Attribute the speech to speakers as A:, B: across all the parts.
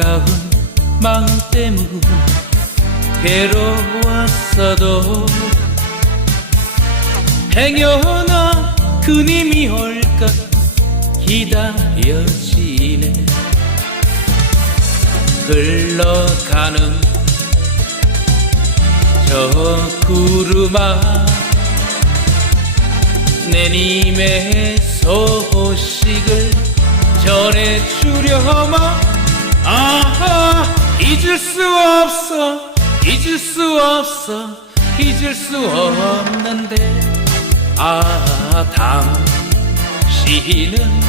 A: 안타까운 마음 때문 괴로웠어도 행여나 그님이 올까 기다려지네. 흘러가는 저 구름아 내님의 소식을 전해주려마 아하 잊을 수 없어 잊을 수 없어 잊을 수 없는데. 아 당신은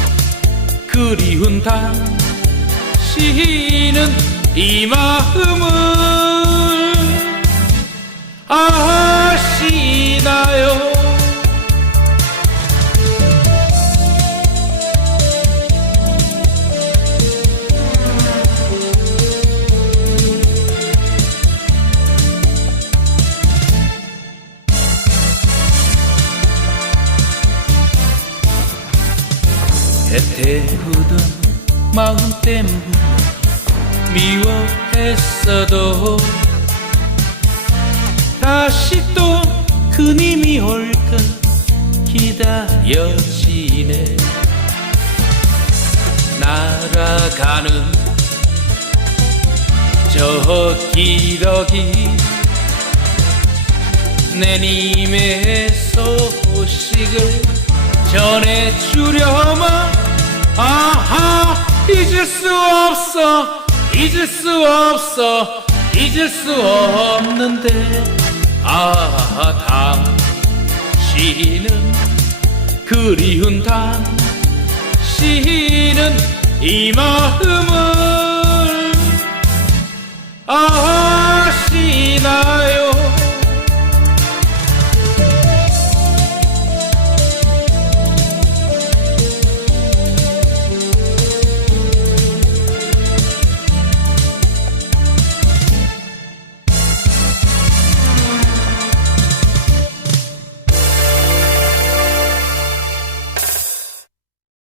A: 그리운 당신은 이 마음을 애태우던 마음 때문에 미워했어도 다시 또 그님이 올까 기다려지네. 날아가는 저 기러기 내님의 소식을 전해주려마 아하 잊을 수 없어 잊을 수 없어 잊을 수 없는데. 아 당신은 그리운 당신은 이 마음을. 아